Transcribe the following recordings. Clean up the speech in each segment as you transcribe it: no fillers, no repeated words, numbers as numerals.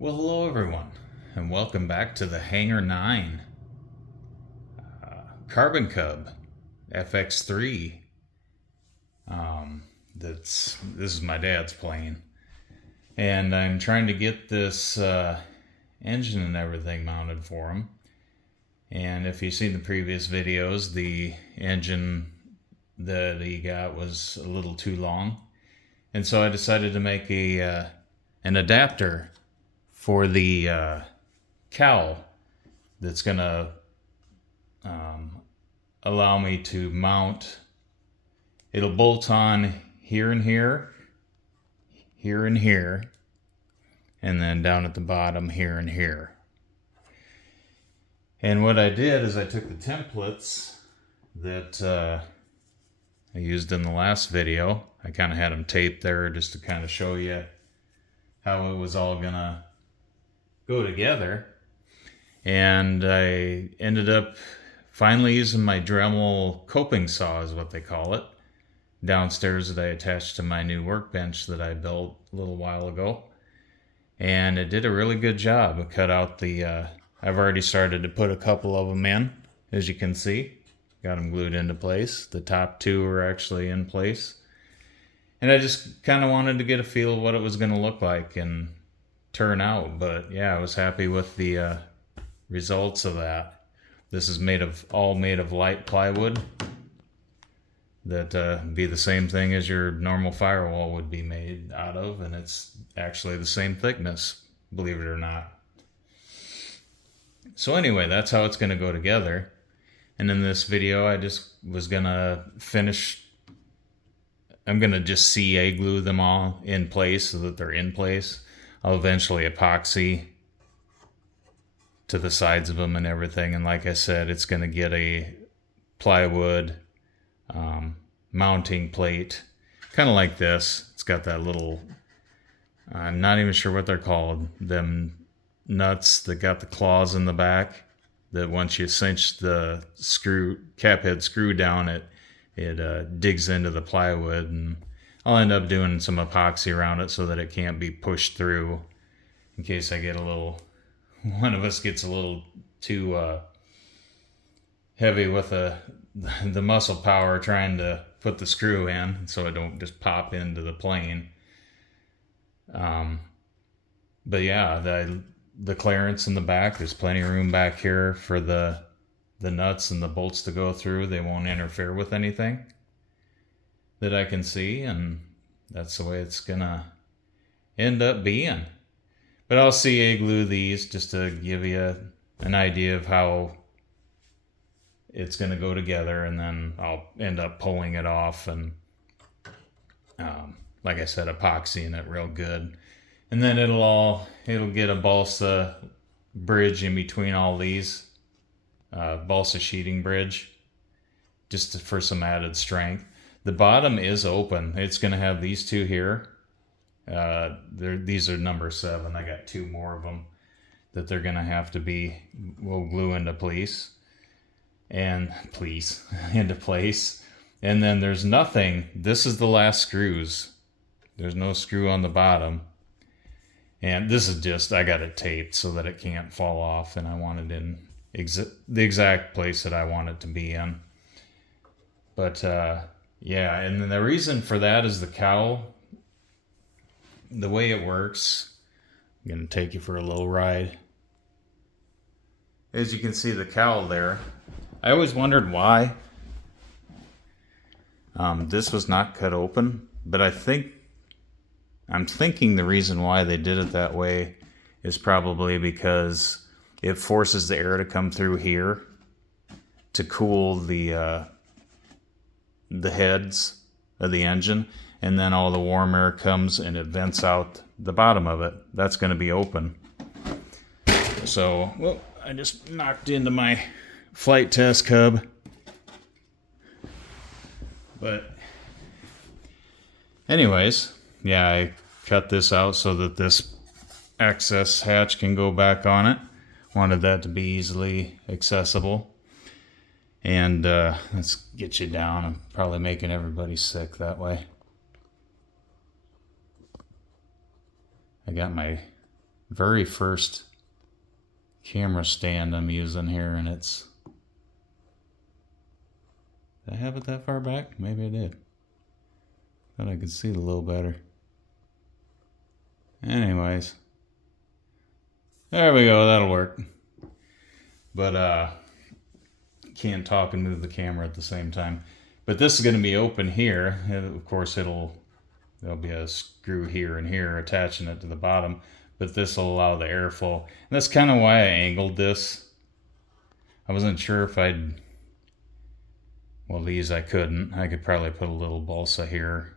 Well, hello everyone, and welcome back to the Hangar 9 Cub FX-3. This is my dad's plane, and I'm trying to get this engine and everything mounted for him. And if you've seen the previous videos, the engine that he got was a little too long, and so I decided to make an adapter for the cowl that's gonna allow me to mount. It'll bolt on here and here, here and here, and then down at the bottom here and here. And what I did is I took the templates that I used in the last video. I kind of had them taped there just to kind of show you how it was all gonna go together. And I ended up finally using my Dremel coping saw, is what they call it, downstairs, that I attached to my new workbench that I built a little while ago. And it did a really good job. It cut out the I've already started to put a couple of them in, as you can see. Got them glued into place. The top two are actually in place. And I just kind of wanted to get a feel of what it was going to look like and turn out. But yeah, I was happy with the results of that. This is all made of light plywood that be the same thing as your normal firewall would be made out of, and it's actually the same thickness, believe it or not. So anyway, that's how it's going to go together. And in this video, I just was going to I'm going to just CA glue them all in place so that they're in place. I'll eventually epoxy to the sides of them and everything. And like I said, it's going to get a plywood mounting plate, kind of like this. It's got that little, I'm not even sure what they're called, them nuts that got the claws in the back, that once you cinch the cap head screw down, it digs into the plywood. And I'll end up doing some epoxy around it so that it can't be pushed through, in case I get one of us gets a little too heavy with the muscle power trying to put the screw in, so it don't just pop into the plane. But yeah, the clearance in the back, there's plenty of room back here for the nuts and the bolts to go through. They won't interfere with anything that I can see, and that's the way it's gonna end up being. But I'll CA glue these just to give you an idea of how it's going to go together, and then I'll end up pulling it off and, like I said, epoxying it real good. And then it'll get a balsa bridge in between all these, balsa sheeting bridge, just for some added strength. The bottom is open. It's going to have these two here. These are number 7. I got 2 more of them that they're gonna have to we'll glue into place. And into place. And then there's nothing. This is the last screws. There's no screw on the bottom. And this is just, I got it taped so that it can't fall off, and I want it in the exact place that I want it to be in. But yeah, and then the reason for that is the cowl. The way it works, I'm going to take you for a little ride. As you can see, the cowl there, I always wondered why this was not cut open, but I'm thinking the reason why they did it that way is probably because it forces the air to come through here to cool the heads of the engine. And then all the warm air comes and it vents out the bottom of it. That's going to be open. So, well, I just knocked into my flight test cub. But anyways, yeah, I cut this out so that this access hatch can go back on it. Wanted that to be easily accessible. And let's get you down. I'm probably making everybody sick that way. I got my very first camera stand I'm using here, and it's... Did I have it that far back? Maybe I did. Thought I could see it a little better. Anyways. There we go, that'll work. But can't talk and move the camera at the same time. But this is going to be open here. And of course there'll be a screw here and here attaching it to the bottom, but this will allow the airflow. And that's kind of why I angled this. I wasn't sure if I'd... Well, these I couldn't. I could probably put a little balsa here.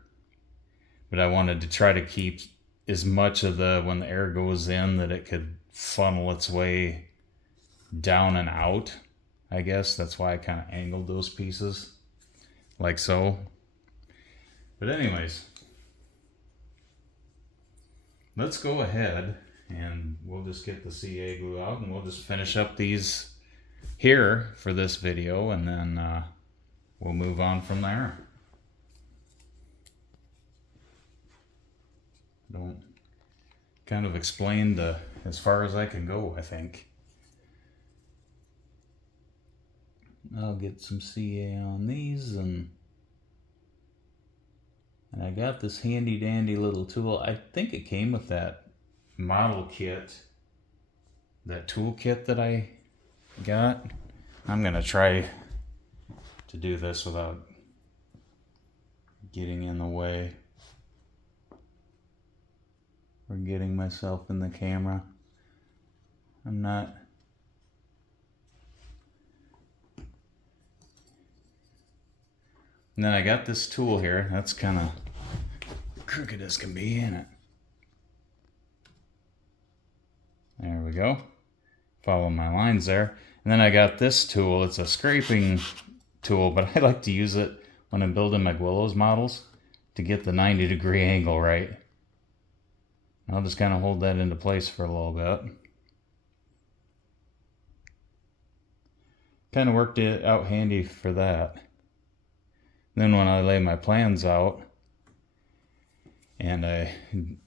But I wanted to try to keep as much of the, when the air goes in, that it could funnel its way down and out. I guess that's why I kind of angled those pieces like so. But anyways, let's go ahead and we'll just get the CA glue out and we'll just finish up these here for this video, and then we'll move on from there. Don't kind of explained as far as I can go, I think. I'll get some CA on these, and I got this handy dandy little tool. I think it came with that model kit, that tool kit that I got. I'm gonna try to do this without getting in the way or getting myself in the camera. I'm not... And then I got this tool here. That's kind of crooked as can be, ain't it? There we go. Follow my lines there. And then I got this tool. It's a scraping tool, but I like to use it when I'm building my Gwillows models to get the 90-degree angle right. I'll just kind of hold that into place for a little bit. Kind of worked it out handy for that. Then when I lay my plans out, and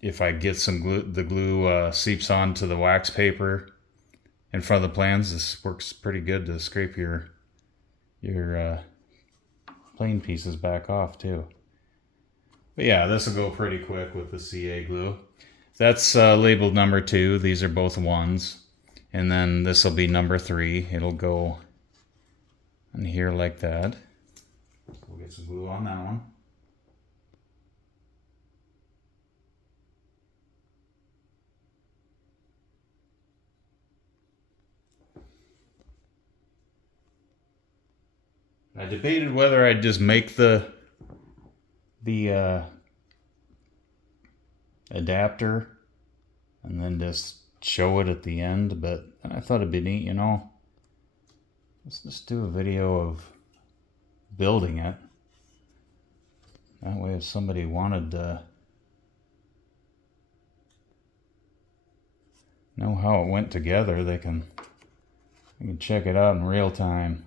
if I get some glue, the glue seeps onto the wax paper in front of the plans, this works pretty good to scrape your plane pieces back off too. But yeah, this will go pretty quick with the CA glue. That's labeled number 2. These are both 1s. And then this will be number 3. It'll go in here like that. We'll get some glue on that one. I debated whether I'd just make the adapter and then just show it at the end, but I thought it'd be neat, you know. Let's just do a video of building it. That way if somebody wanted to know how it went together, they can check it out in real time.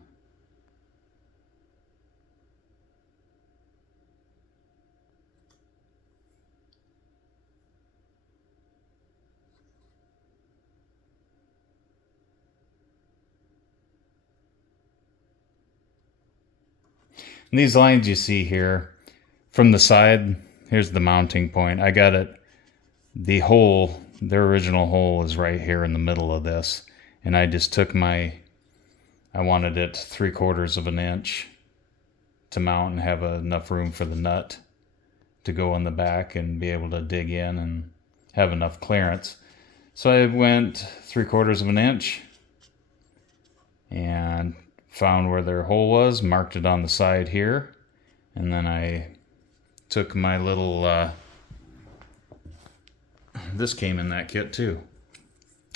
And these lines you see here from the side, here's the mounting point. I got it, the hole, the original hole is right here in the middle of this. And I just took I wanted it 3/4 of an inch to mount and have enough room for the nut to go in the back and be able to dig in and have enough clearance. So I went 3/4 of an inch and found where their hole was, marked it on the side here, and then I took my little, this came in that kit too,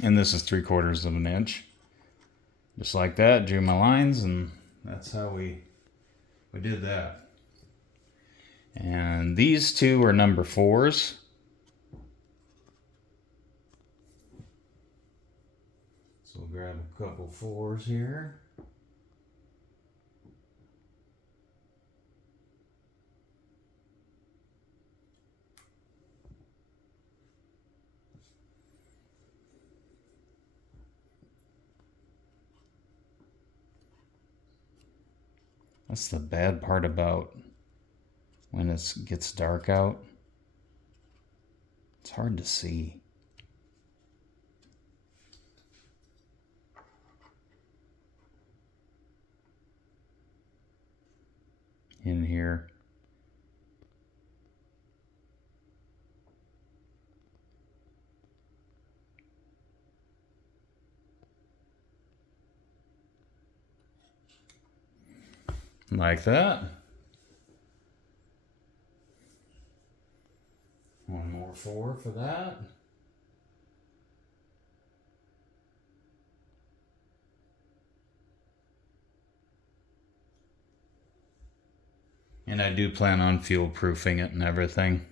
and this is 3/4 of an inch. Just like that, drew my lines, and that's how we did that. And these two are number 4s. So we'll grab a couple 4s here. That's the bad part about when it gets dark out. It's hard to see. In here. Like that. One more 4 for that. And I do plan on fuel proofing it and everything.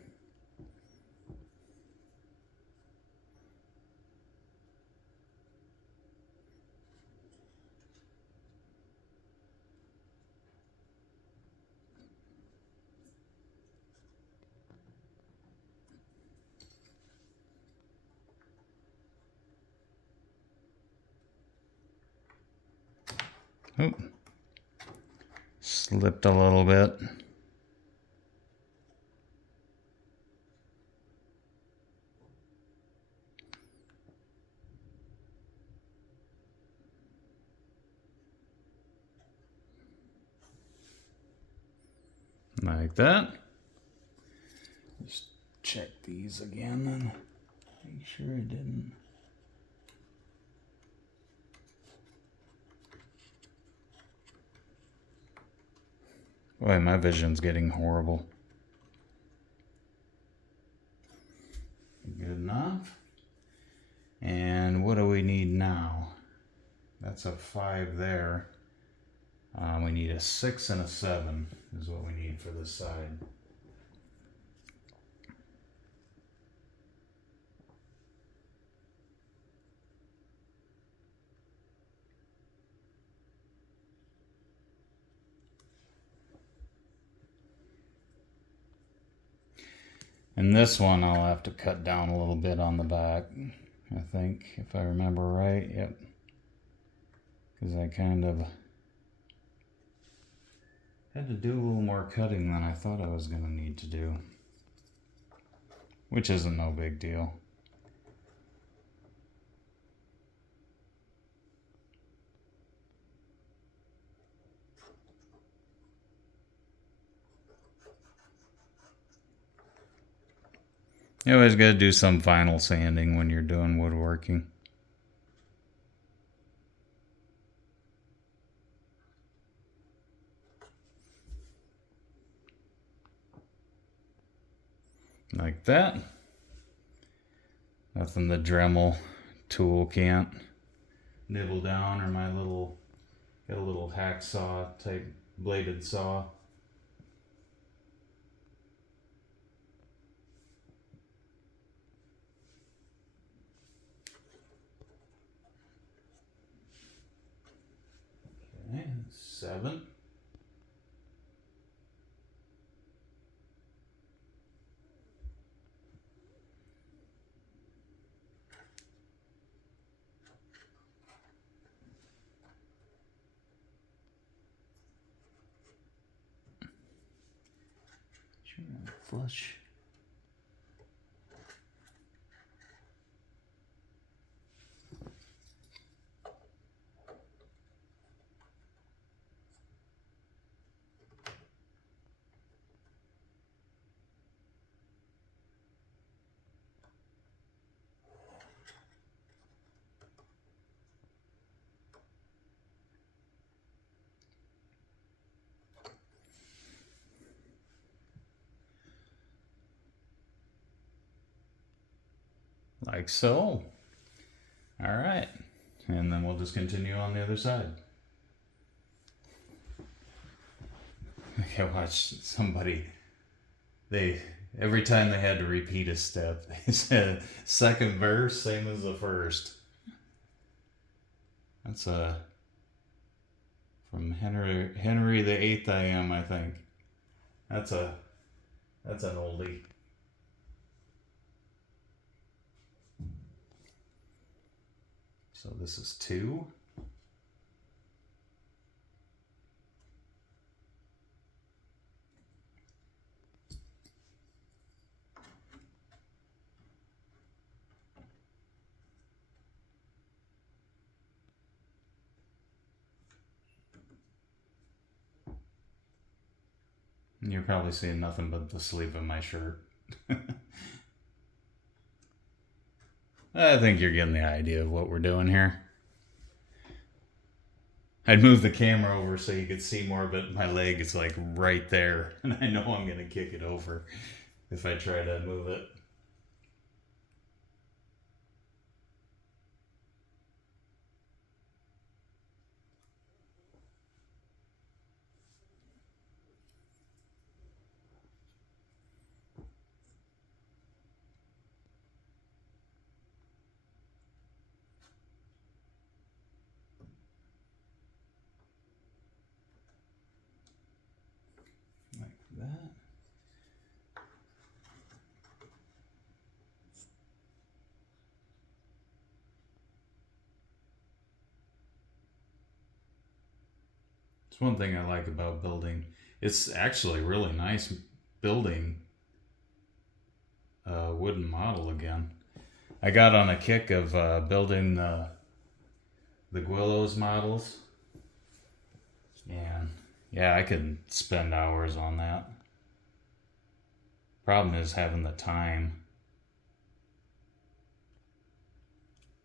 Oop. Slipped a little bit. Like that. Just check these again and make sure it didn't. Boy, my vision's getting horrible. Good enough. And what do we need now? That's a 5 there. We need a 6 and a 7 is what we need for this side. And this one I'll have to cut down a little bit on the back, I think, if I remember right. Yep. Because I kind of had to do a little more cutting than I thought I was going to need to do. Which isn't no big deal. You always got to do some final sanding when you're doing woodworking. Like that. Nothing the Dremel tool can't nibble down, or my little, got a little hacksaw type bladed saw. Okay, 7. Sure, flush. Like so. All right. And then we'll just continue on the other side. Okay, watch somebody. Every time they had to repeat a step, they said second verse, same as the first. That's from Henry the Eighth I Am, I think. That's an oldie. So this is 2. You're probably seeing nothing but the sleeve of my shirt. I think you're getting the idea of what we're doing here. I'd move the camera over so you could see more, but my leg is like right there, and I know I'm gonna kick it over if I try to move it. Like that. It's one thing I like about building. It's actually really nice building a wooden model again. I got on a kick of building the Guillo's models. And yeah, I could spend hours on that. Problem is having the time.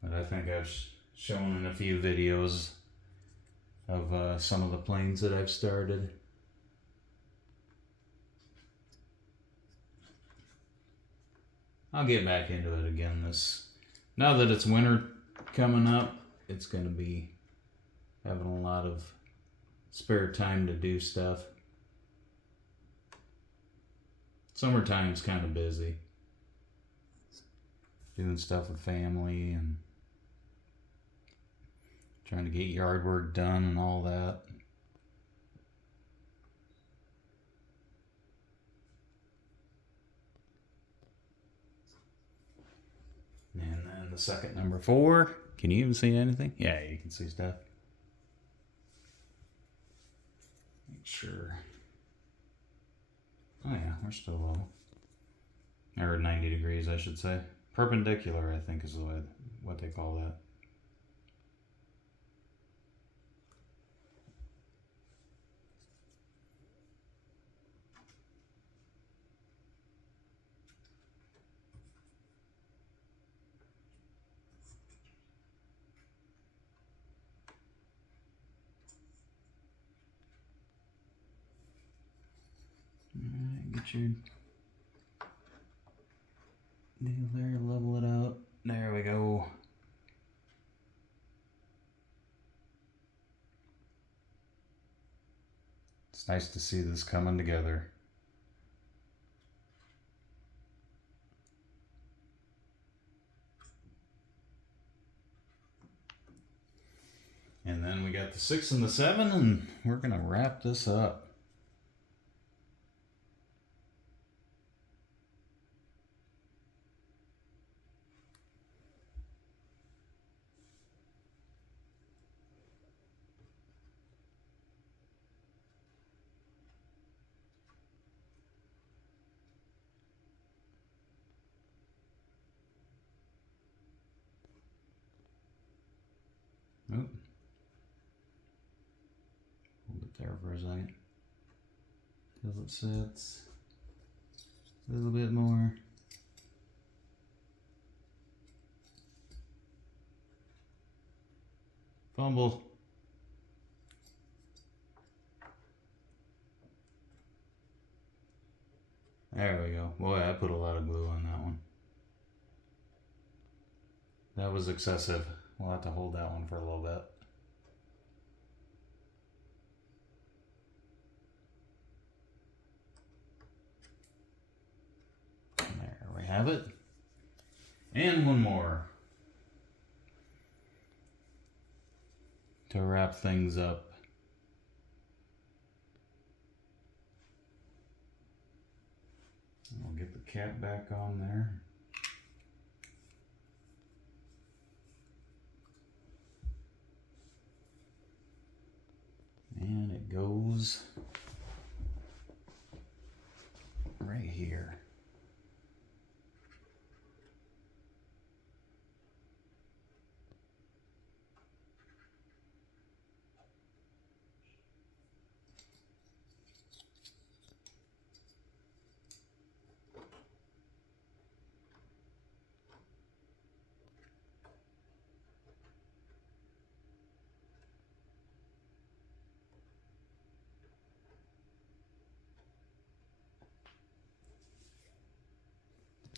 But I think I've shown in a few videos of some of the planes that I've started. I'll get back into it again now that it's winter coming up. It's going to be having a lot of spare time to do stuff. Summertime's kind of busy. Doing stuff with family and trying to get yard work done and all that. And then the second number 4. Can you even see anything? Yeah, you can see stuff. Make sure. Oh yeah, we're still low. Or 90 degrees, I should say. Perpendicular, I think, is what they call that. Alright, get your deal there, level it out. There we go. It's nice to see this coming together. And then we got the 6 and the 7, and we're gonna wrap this up. Oop. Hold it there for a second. Till it sits. A little bit more. Fumble. There we go. Boy, I put a lot of glue on that one. That was excessive. We'll have to hold that one for a little bit. There we have it. And one more to wrap things up. We'll get the cap back on there. And it goes right here.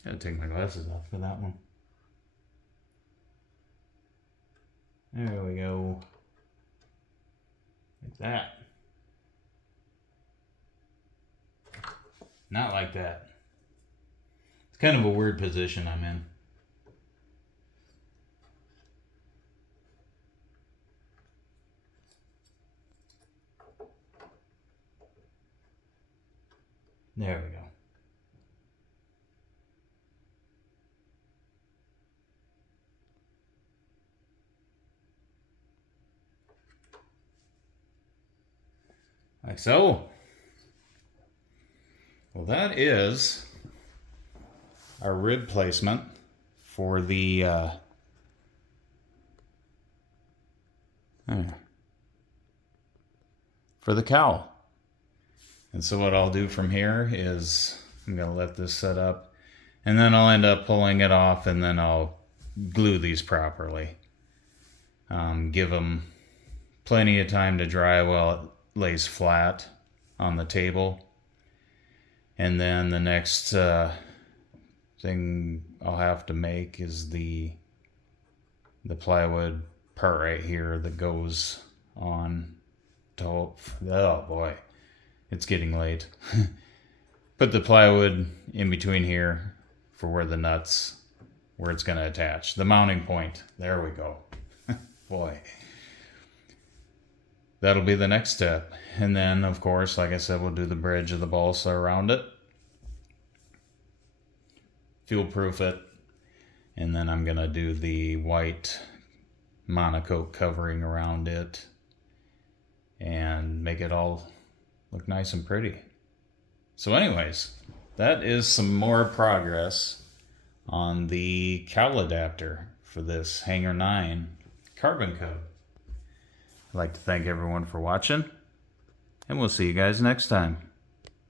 Gotta take my glasses off for that one. There we go. Like that. Not like that. It's kind of a weird position I'm in. There we go. Like so. Well, that is our rib placement for the cowl. And so what I'll do from here is I'm going to let this set up, and then I'll end up pulling it off, and then I'll glue these properly. Give them plenty of time to dry while it lays flat on the table. And then the next thing I'll have to make is the plywood part right here that goes on top. Oh boy, it's getting late. Put the plywood in between here for where the nuts, where it's going to attach. The mounting point. There we go. Boy. That'll be the next step. And then, of course, like I said, we'll do the bridge of the balsa around it. Fuel-proof it. And then I'm going to do the white monocoat covering around it and make it all look nice and pretty. So anyways, that is some more progress on the cowl adapter for this Hanger 9 Carbon Cub. I'd like to thank everyone for watching, and we'll see you guys next time.